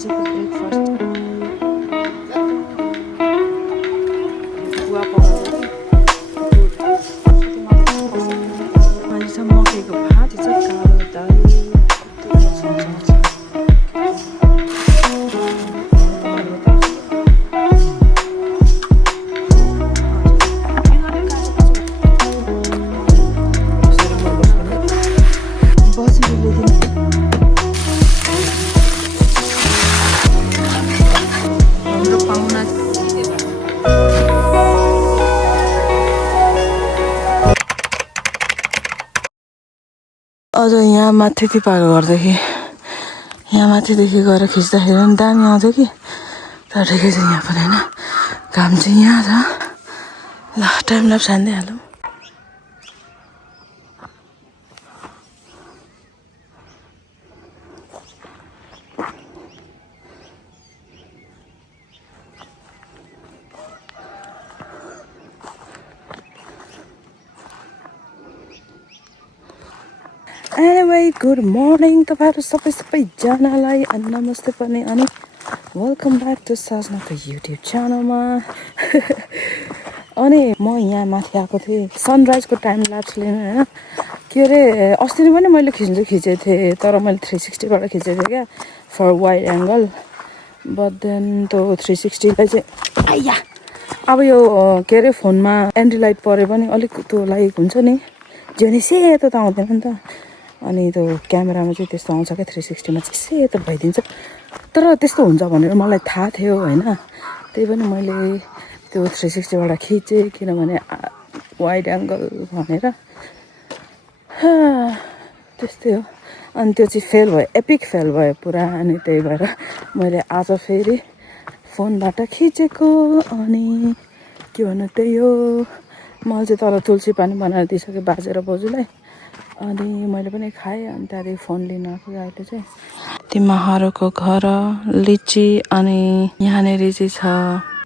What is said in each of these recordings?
आजको ब्रेकफास्ट गुवा पकाउँदै अहिलेसम्म मकैको भात छ, कालो दाल, अझ यहाँ माथि पार गर्दाखेरि यहाँ माथिदेखि गएर खिच्दाखेरि पनि दामी आउँछ कि तर ठिकै छ यहाँ पनि होइन घाम चाहिँ यहाँ छ ल टाइम ल्याप्स हान्दिहालौँ Anyway, good morning तपाईहरु सबैजनालाई अनि नमस्ते पनि अनि वेलकम ब्याक टु साजनाको युट्युब च्यानलमा अनि म यहाँ माथि आएको थिएँ सनराइजको टाइम ल्याप्स लिनु हैन के रे अस्ति पनि मैले खिचेको थिएँ तर मैले 360 बाट खिचेको थिएँ क्या for wide angle but then त्यो 360 लाई चाहिँ आया अब यो के रे फोनमा एन्टी लाइट परे पनि अलिक त्यो लाइक हुन्छ नि जेनी सेतो त आउँदैन नि त अनि त्यो क्यामेरामा चाहिँ त्यस्तो आउँछ क्या 360 मा चाहिँ सेतो भइदिन्छ तर त्यस्तो हुन्छ भनेर मलाई थाहा थियो हैन त्यही पनि मैले त्यो 360 बाट खिचे किनभने वाइड एंगल भनेर त्यस्तै हो अनि त्यो चाहिँ फेल भयो एपिक फेल भयो पुरा अनि त्यही भएर मैले आज फेरि फोनबाट खिचेको अनि के भन्नु त्यही हो मैले चाहिँ तर तुलसी पानी बनाएर दिइसके बाजे र बोजूलाई अनि मैले पनि खाएँ अनि त्यहाँदेखि फोन लिन आएको अहिले चाहिँ तिमीहरूको घर लिची अनि यहाँनिर चाहिँ छ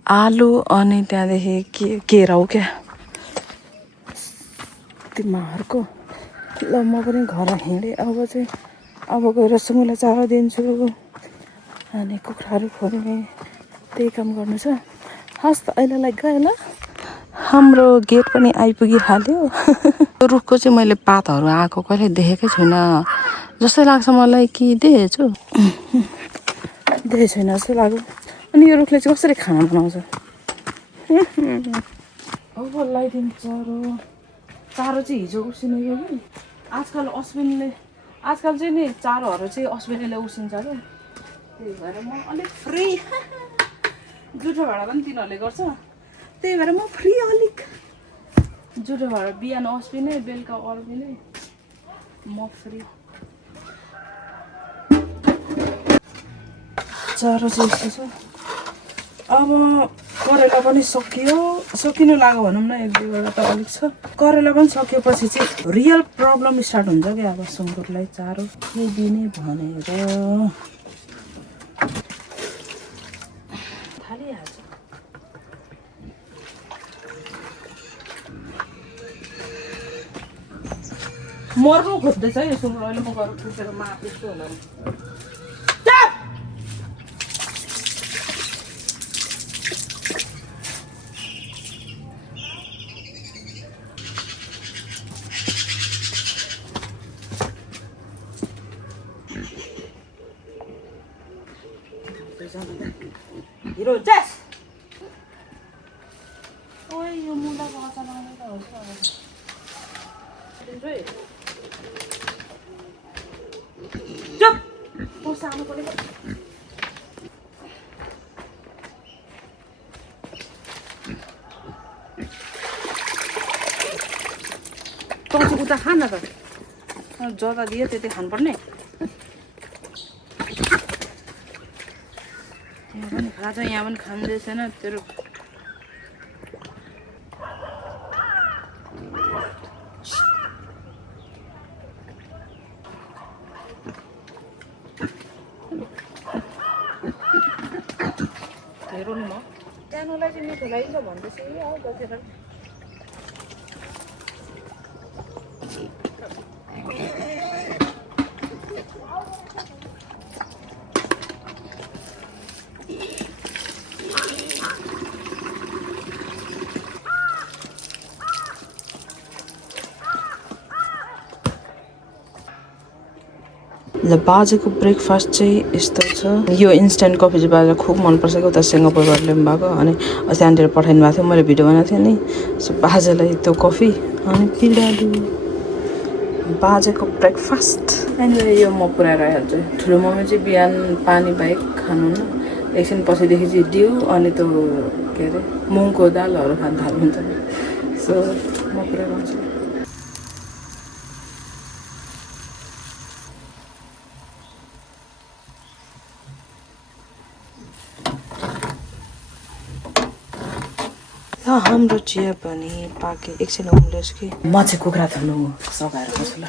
आलु अनि त्यहाँदेखि केरा हो क्या तिमीहरूको ल म पनि घर हिँडेँ अब चाहिँ अब गएर सुँगुरलाई चारो दिन्छु अनि कुखुराहरू खोल्ने त्यही काम गर्नु छ हस् त अहिलेलाई गएँ ल हाम्रो गेट पनि आइपुगिहाल्यो रुखको चाहिँ मैले पातहरू आएको कहिले देखेकै छुइनँ जस्तै लाग्छ मलाई कि देखेछु छैन जस्तो लाग्यो अनि यो रुखले चाहिँ कसरी खाना बनाउँछ अब लगाइदिनु चारो चाहिँ हिजो उसिनेको कि आजकल चाहिँ नि चारोहरू चाहिँ अश्विनीले उसिन्छ क्या त्यही भएर म अलिक फ्री जुठो भाडा पनि तिनीहरूले गर्छ त्यही भएर म फ्री अलिक जुठो भाडा बिहान अश्विनै बेलुका अर्बिनै म फ्री चारो चाहिँ यस्तो छ अब करेला पनि सकिनु लाग्यो भनौँ न एक दुईवटा त अलिक छ करेला पनि सकिएपछि चाहिँ रियल प्रब्लम स्टार्ट हुन्छ क्या अब सुँगुरलाई चारो के दिने भनेर थालिहाल्छ मर्नु खोज्दैछ है सुँगुर अहिले म गएर पुगेर मार्छु होला हिरो जस ओइ यो मुलाको अचार बनाउने त हो चुप पैसा आउनु पर्यो तँसी उता खान त जता दियो त्यति खानुपर्ने यहाँ पनि खान्छ यहाँ पनि खाँदैछैन तेरो हेरौँ न सानोलाई चाहिँ मिठो लाग्छ भन्दैछ आऊ बसेर ल बाजेको ब्रेकफास्ट चाहिँ यस्तो छ। यो इन्स्ट्यान्ट कफी चाहिँ बाजेलाई खुब मनपर्छ क्या, उता सिङ्गापुरबाट ल्याउनु भएको। अनि अस्ति आन्टीले पठाइनु भएको थियो, मैले भिडियो बनाएको थिएँ नि। सो बाजेलाई त्यो कफी अनि पिँडालु बाजेको ब्रेकफास्ट। अनि यो म पुऱ्याएर आइहाल्छु। ठुलो मम्मी चाहिँ बिहान पानी बाहेक खानुहुन्न, एकछिन पछिदेखि चाहिँ डिउ अनि त्यो के अरे मुङको दालहरू खान थाल्नुहुन्छ। सो म पुऱ्याएर आउँछु। हाम्रो चिया पनि पाके, एकछिन उम्लियोस् कि म चाहिँ कुखुरा थुन्नु सघाएर आउँछु ल।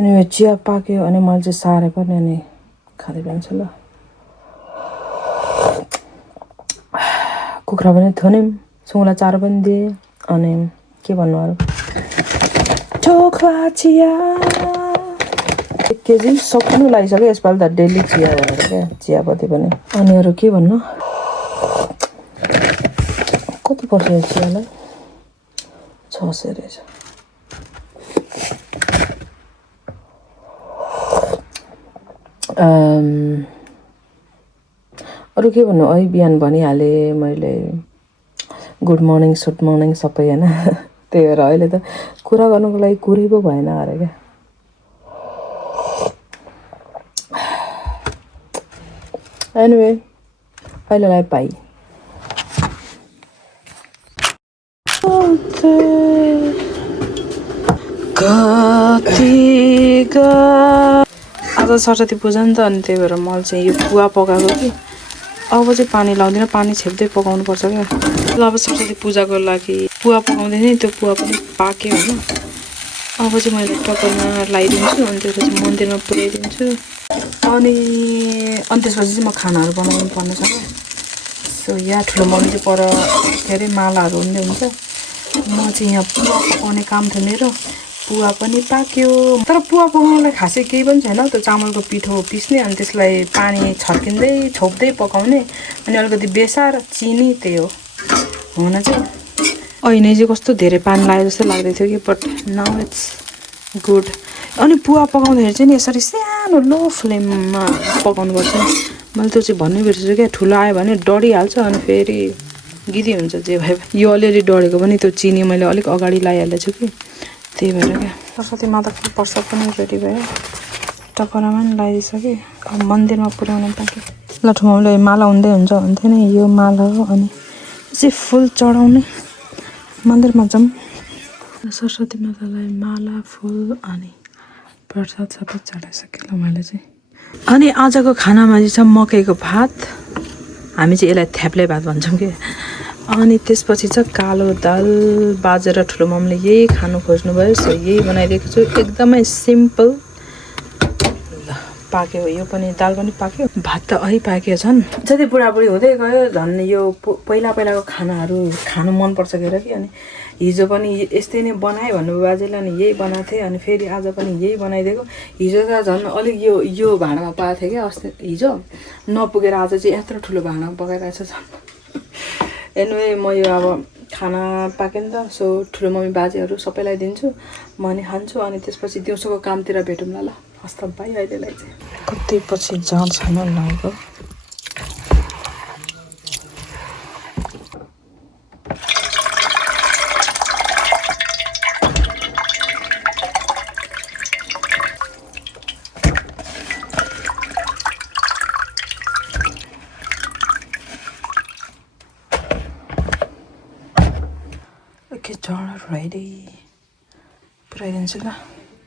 अनि चिया पाक्यो अनि मैले चाहिँ सारे पनि अनि खाँदै जान्छु ल। कुखुरा पनि थुन्यौँ, सुँगुरलाई चारो पनि दिएँ। अनि के भन्नु अरू, चोखा चिया 1 केजी सक्नु लागिसक्यो यसपालि त, डेली चिया भनेर क्या चियापत्ती पनि। अनि अरू के भन्नु, कति पर्छ यो चियालाई, 600 रहेछ। अरू के भन्नु, अहिले बिहान भनिहालेँ मैले गुड मर्निङ सुड मर्निङ सबै होइन। त्यही भएर अहिले त कुरा गर्नुको लागि कुरै पो भएन अरे क्या। एनिवे अहिलेलाई पाइ। आज सरस्वती पूजा नि त, अनि त्यही भएर मैले चाहिँ यो पुवा पकाएको कि अब चाहिँ पानी लाउँदिनँ, पानी छेप्दै पकाउनु पर्छ क्या। ल अब सरस्वती पूजाको लागि पुवा पकाउँदै थिएँ, त्यो पुवा पनि पाक्यो होइन। अब चाहिँ मैले टक्करमा लगाइदिन्छु अनि त्यसपछि मन्दिरमा पुर्याइदिन्छु। अनि त्यसपछि चाहिँ म खानाहरू बनाउनु पर्ने छ क्या। सो यहाँ ठुलो मम्मी चाहिँ पर के अरे मालाहरू हुँदै हुन्छ, म चाहिँ यहाँ पुवा पकाउने काम थियो मेरो। पुवा पनि पाक्यो, तर पुवा पकाउनुलाई खासै केही पनि छैन। त्यो चामलको पिठो पिस्ने अनि त्यसलाई पानी छर्किँदै छोप्दै पकाउने, अनि अलिकति बेसार चिनी, त्यही हो हुन चाहिँ। अहिले चाहिँ कस्तो धेरै पानी लाग्यो जस्तो लाग्दै थियो कि, बट नाउ इट्स गुड। अनि पुवा पकाउँदाखेरि चाहिँ नि यसरी सानो लो फ्लेममा पकाउनुपर्छ। मैले त्यो चाहिँ भन्नै बिर्सेछु क्या, ठुलो आयो भने डढिहाल्छ अनि फेरि गिदी हुन्छ जे भए। यो अलिअलि डढेको पनि त्यो चिनी मैले अलिक अगाडि लगाइहालेको छु कि, त्यही भएर क्या। सरस्वती माताको प्रसाद पनि रेडी भयो, टपरामा पनि लगाइदिइसकेँ। अब मन्दिरमा पुर्याउनु पाक्यो। ल ठुलोले माला हुँदै हुन्छ भन्थ्यो नि, यो माला हो। अनि चाहिँ फुल चढाउने, मन्दिरमा जाउँ। सरस्वती मातालाई माला फुल अनि प्रसाद सबै चढाइसकेँ ल मैले चाहिँ। अनि आजको खानामा चाहिँ छ मकैको भात, हामी चाहिँ यसलाई थ्याप्ले भात भन्छौँ कि। अनि त्यसपछि छ कालो दाल। बाजे र ठुलो मम्मीले यही खानु खोज्नुभयो, सो यही बनाइदिएको छु, एकदमै सिम्पल। ल पाक्यो, यो पनि दाल पनि पाक्यो, भात त अहि पाक्यो। झन् जति बुढाबुढी हुँदै गयो झन् यो पहिलाको खानाहरू खानु मनपर्छ के कि। अनि हिजो पनि यस्तै नै बनाएँ भन्नुभयो बाजेले, अनि यही बनाएको थिएँ। अनि फेरि आज पनि यही बनाइदिएको। हिजो त झन् अलिक यो भाँडामा पाएको थिएँ क्या अस्ति, हिजो नपुगेर आज चाहिँ यत्रो ठुलो भाँडामा पकाइरहेको छ झन्। एनिवे म यो अब खाना पाकेँ नि त, सो ठुलो मम्मी बाजेहरू सबैलाई दिन्छु, म नि खान्छु। अनि त्यसपछि दिउँसोको कामतिर भेटौँला ल। हस्त बाई अहिलेलाई चाहिँ। कति पछि जाँड छैन लागेको। पुऱ्याइदिन्छु ल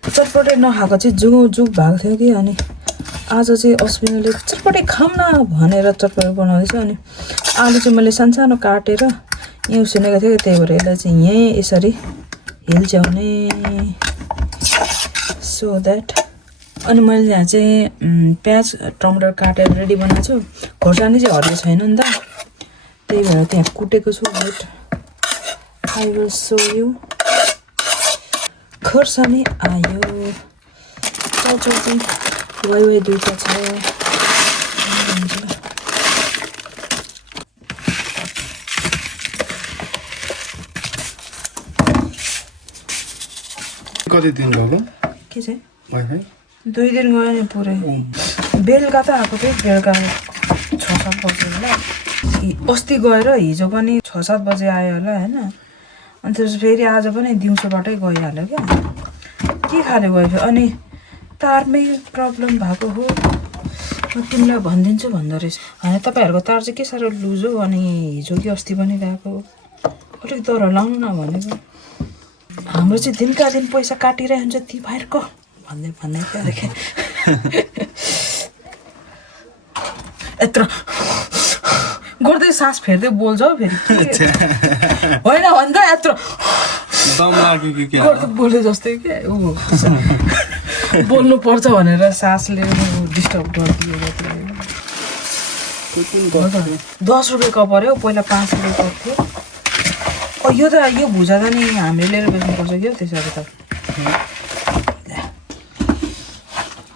चटपटे नखाएको चाहिँ जुग भएको थियो कि अनि आज चाहिँ अश्विनीले चटपटे खाऊँ न भनेर चटपटे बनाउँदैछ अनि आलु चाहिँ मैले सानो काटेर यहाँ उसिनेको थियो त्यही भएर यसलाई चाहिँ यहीँ यसरी हिल्च्याउने सो द्याट अनि मैले यहाँ चाहिँ प्याज टमाटर काटेर रेडी बनाएको छु खोर्सानी चाहिँ हरियो छैन नि त त्यही भएर त्यहाँ कुटेको छु weight I will so you खोर्सानी आयो चाउचाउ चाहिँ वाइ दुईवटा छ कति दिन गएको के चाहिँ वाइफाई 2 दिन गयो नि पुरै बेलुका त आएको थियो बेलुका 6-7 बजे होला अस्ति गएर हिजो पनि 6-7 बजे आयो होला होइन अनि त्यसपछि फेरि आज पनि दिउँसोबाटै गइहाल्यो क्या के खाले गयो अनि तारमै प्रब्लम भएको हो म तिमीलाई भनिदिन्छु भन्दो रहेछ होइन तपाईँहरूको तार चाहिँ के साह्रो लुज हो अनि हिजो कि अस्ति पनि गएको अलिक दर लाउनु न भनेको हाम्रो चाहिँ दिनका दिन पैसा काटिरहेको हुन्छ ती भाइहरूको भन्दै त्यहाँदेखि यत्रो गर्दै सास फेर्दै बोल्छ हौ फेरि होइन भन्दा यत्रो गर्दै बोले जस्तै क्या बोल्नु पर्छ भनेर सासले डिस्टर्ब गरिदियो 10 रुपियाँ कप पऱ्यो पहिला 5 रुपियाँ कप थियो यो त यो भुजा त नि हामीले लिएर बेच्नुपर्छ क्या त्यसरी त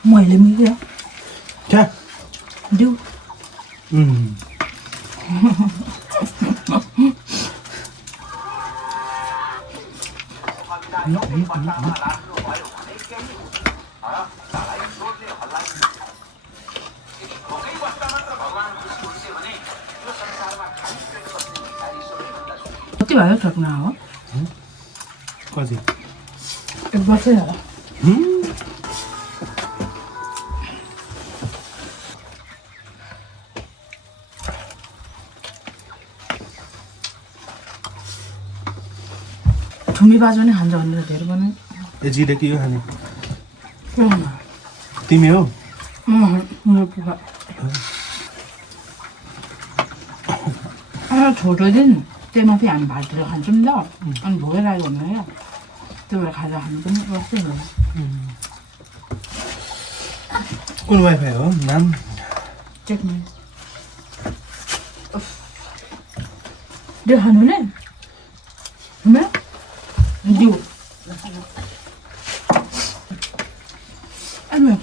मैले मिल्यो दिउ कति भयो ठक्ना हो कति 1 वर्षै होला ठुमी बाजु पनि खान्छ भनेर धेरै पनि एजीले के हो खाने तिमी हो छोटो दिन त्यही माथि हामी भातहरू खान्छौँ नि त अनि भोगैरहेको हुँदैन क्या त्यो भएर खाजा खानु पनि बस्दै हो कुन वाइफाई हो नाम चेकमा त्यो खानु नै दिउ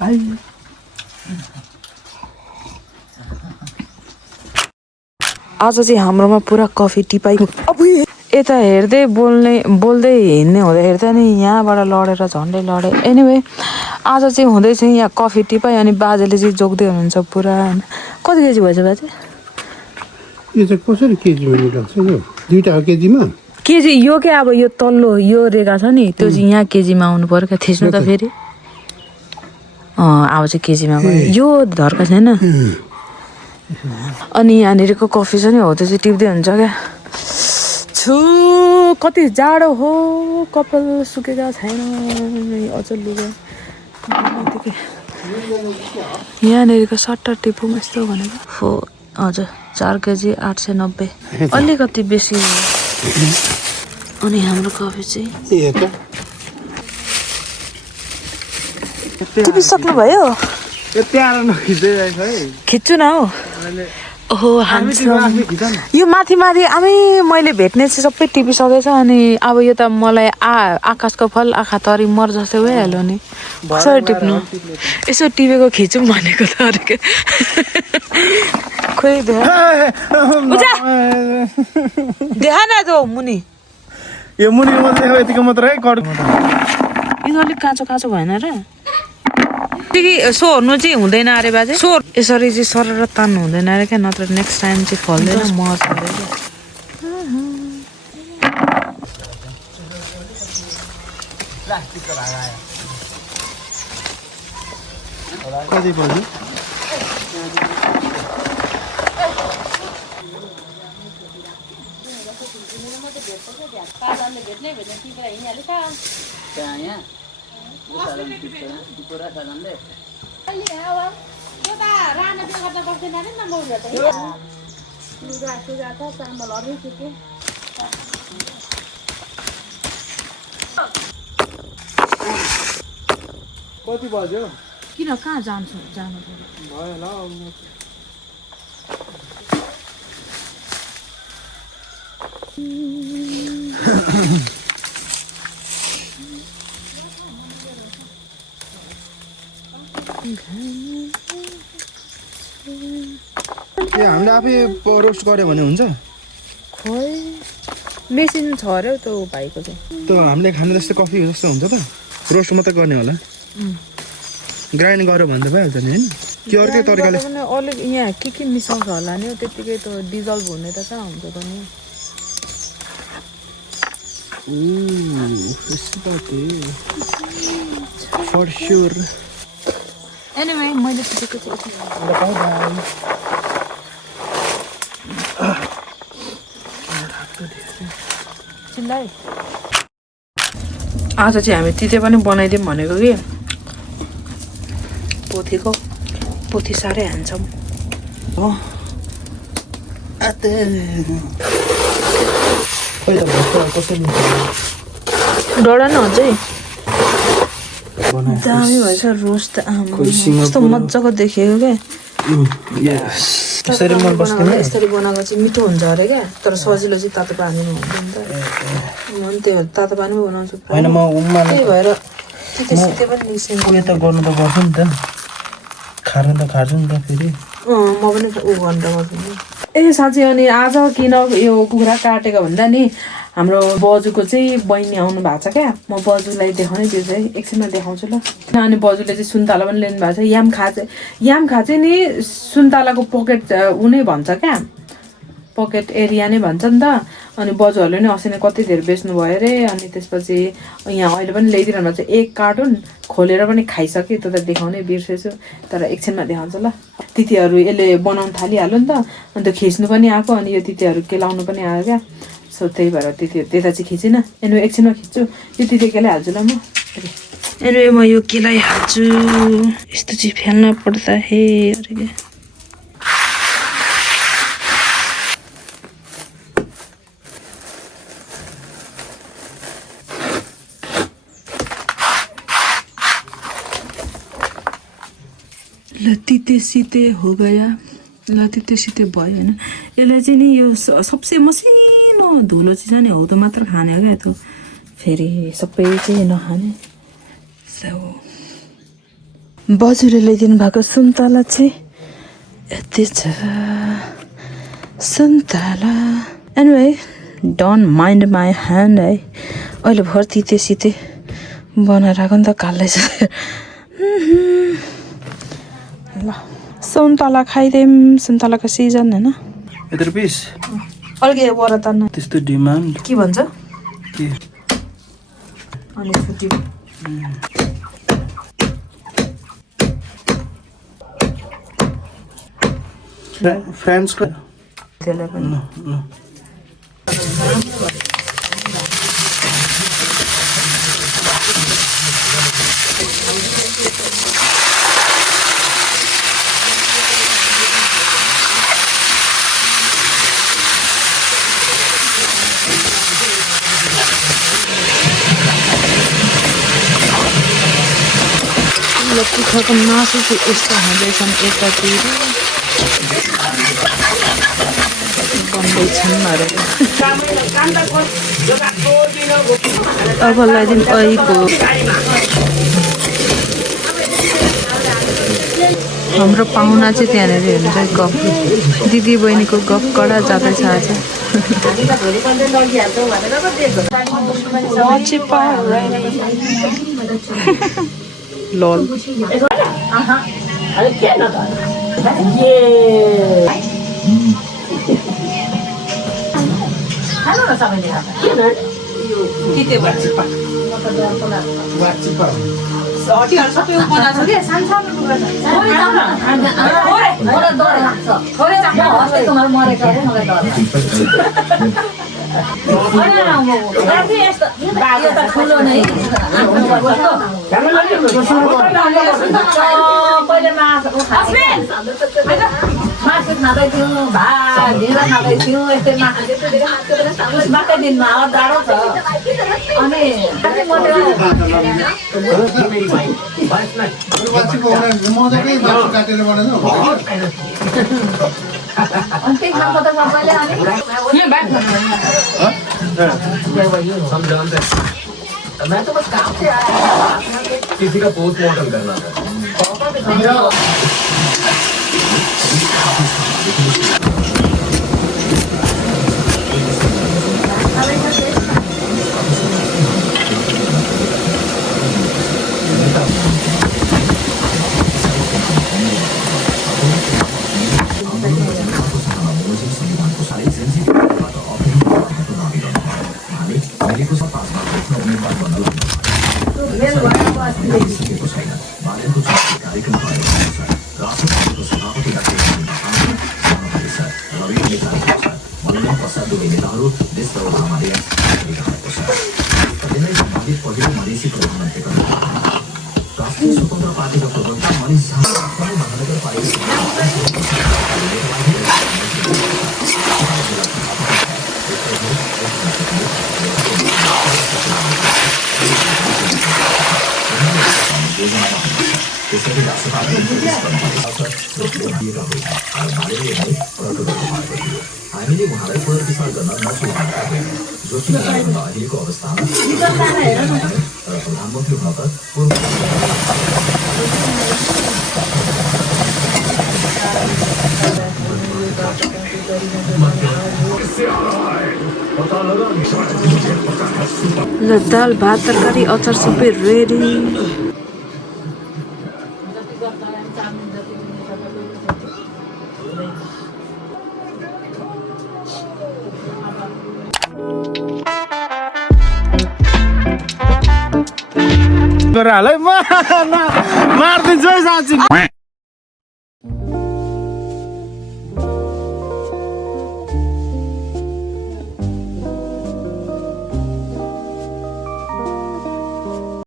भाइ आज चाहिँ हाम्रोमा पुरा कफी टिपाइ यता हेर्दै बोल्दै हिँड्ने हुँदाखेरि त नि यहाँबाट लडेर झन्डै लडे एनिवे आज चाहिँ हुँदैछ यहाँ कफी टिपाइ अनि बाजेले चाहिँ जोग्दै हुनुहुन्छ पुरा होइन कति केजी भएछ बाजे यो चाहिँ कसरी केजीमा निकाल्छ यो 2टा केजीमा केजी यो क्या अब यो तल्लो यो रेखा छ नि त्यो चाहिँ यहाँ केजीमा आउनु पर्यो क्या थिच्नु त फेरि अब चाहिँ केजीमा गयो यो धर्का छैन अनि यहाँनिरको कफी छ नि हो त्यो चाहिँ टिप्दै हुन्छ क्या छु कति जाडो हो कपाल सुकेका छैन अझ लुगा यहाँनिरको सट्टा टिपौँ यस्तो भनेको हजुर 4 केजी 890 अलिकति बेसी अनि हाम्रो कफी चाहिँ टिपिसक्नु भयो खिच्छु न हौ ओहो यो माथि आमै मैले भेट्ने चाहिँ सबै टिपिसकेछ अनि अब यो त मलाई आकाशको फल आँखा तरी मर जस्तै भइहाल्यो नि कसरी टिप्नु यसो टिपेको खिचौँ भनेको त अरू के खोइ देखा न जो मुनि यो मुनि मात्रै यतिको मात्रै कड यो अलिक काँचो भएन र सोर्नु चाहिँ हुँदैन अरे बाजे यसरी चाहिँ सरर तान्नु हुँदैन अरे क्या नत्र नेक्स्ट टाइम चाहिँ फल्दैन मर्छ अरे कति बज्यो कति बज्यो किन कहाँ जानु भयो होला हामीले आफै रोस्ट गर्यो भने हुन्छ खोइ मेसिन छ अरे हौ त्यो भाइको चाहिँ त हामीले खाने जस्तो कफी जस्तो हुन्छ त रोस्ट मात्रै गर्ने होला ग्राइन्ड गर्यो भने त भइहाल्छ नि होइन कि अर्कै तरिकाले अलिक यहाँ के मिसाउँछ होला नि त्यतिकै त डिजल्भ हुने त कहाँ हुन्छ त नि फर स्योर एनिवे मैले सोचेको चाहिँ चिल्लाइ आज चाहिँ हामी तिते पनि बनाइदिउँ भनेको कि पोथी साह्रै हान्छौँ हो डरा न अझै दामी भएछ रोस्ट कस्तो मजाको देखेको क्या यसरी मन बस्दैन यसरी बनाएको चाहिँ मिठो हुन्छ अरे क्या तर सजिलो चाहिँ तातो पानीमा हुँदैन त म पनि त्यही भएर तातो पानीमा बनाउँछु त्यही भएर तिते पनि निस्किन्छ उयो त गर्नु त गर्छु नि त खानु त खान्छु नि त फेरि म पनि ऊ गरेर गर्छु नि ए साँच्चै अनि आज किन यो कुखुरा काटेको भन्दा नि हाम्रो बजुको चाहिँ बहिनी आउनु भएको छ क्या म बजुलाई देखाउने त्यो चाहिँ एकछिनमा देखाउँछु ल अनि बजुले चाहिँ सुन्तला पनि लिनु भएको छ यामखा चाहिँ नि सुन्तलाको पकेट ऊ नै भन्छ क्या पकेट एरिया नै भन्छ नि त अनि बजुहरूले नि अस्ति नै कति धेरै बेच्नु भयो अरे अनि त्यसपछि यहाँ अहिले पनि ल्याइदिइरहनु भएको छ 1 कार्टुन खोलेर पनि खाइसक्यो त्यो त देखाउनै बिर्सेछु तर एकछिनमा देखाउँछु ल तितेहरू यसले बनाउनु थालिहाल्यो नि त अन्त खिच्नु पनि आएको अनि यो तितेहरू केलाउनु पनि आयो क्या सो त्यही भएर त्यता चाहिँ खिचिनँ एनिवे एकछिनमा खिच्छु यो तिते केलाइहाल्छु ल म एनिवे म यो केलाइहाल्छु यस्तो चाहिँ फ्याल्न पर्दा हे अरे के तीते सीते हो गया ल तीते सीते भयो होइन यसले चाहिँ नि यो सबसे मसिनो धुलो चाहिँ छ नि हौ त मात्र खाने हो क्या त्यो फेरि सबै चाहिँ नखाने बजुले ल्याइदिनु भएको सुन्तला चाहिँ यति छ सुन्तला anyway don't mind my hand है अहिले भर तिते सिते बनाएर आएको नि त काल्दैछ ल सुन्तला खाइदिउँ सुन्तलाको सिजन होइन यत्रो पिस अलिकति वर तान्न त्यस्तो डिमान्ड के भन्छ के अनि छुट्टी फ्रेन्ड्सको त्यसलाई पनि कुखुराको मासु चाहिँ यस्तो हुँदैछन् यतातिर बन्दैछन् अरे अब लगाइदिउँ ऐको हाम्रो पाहुना चाहिँ त्यहाँनिर हेर्नु गफ दिदी बहिनीको गफ कडा जाँदैछ आज लल यो त ठुलो नै पहिले मासु खाँदै थियौँ भात ढिँडो खाँदै थियौँ यस्तै मात्रै दिनमा जाडो छ अनि त्यही खाएको त सबैले अनि हम जानते हैं मैं तो बस काम से आया किसी का पोस्टमार्टम करना था हामीले उहाँलाई पुनर्विचार गर्न नसुझाएको जोखिम अहिलेको अवस्थामा प्रधानमन्त्री हुन त ल दाल भात तरकारी अचार सबै रेडी मार्दिन्छु है साँच्ची